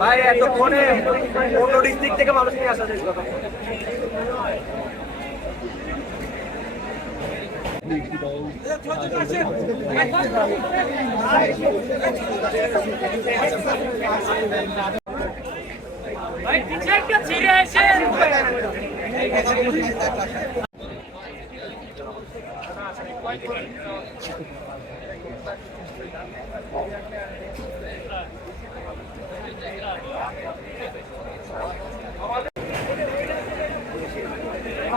ভাই এত এতক্ষণে অন্য ডিস্ট্রিক্ট থেকে মানুষ নিয়ে আসা যায় Thank you.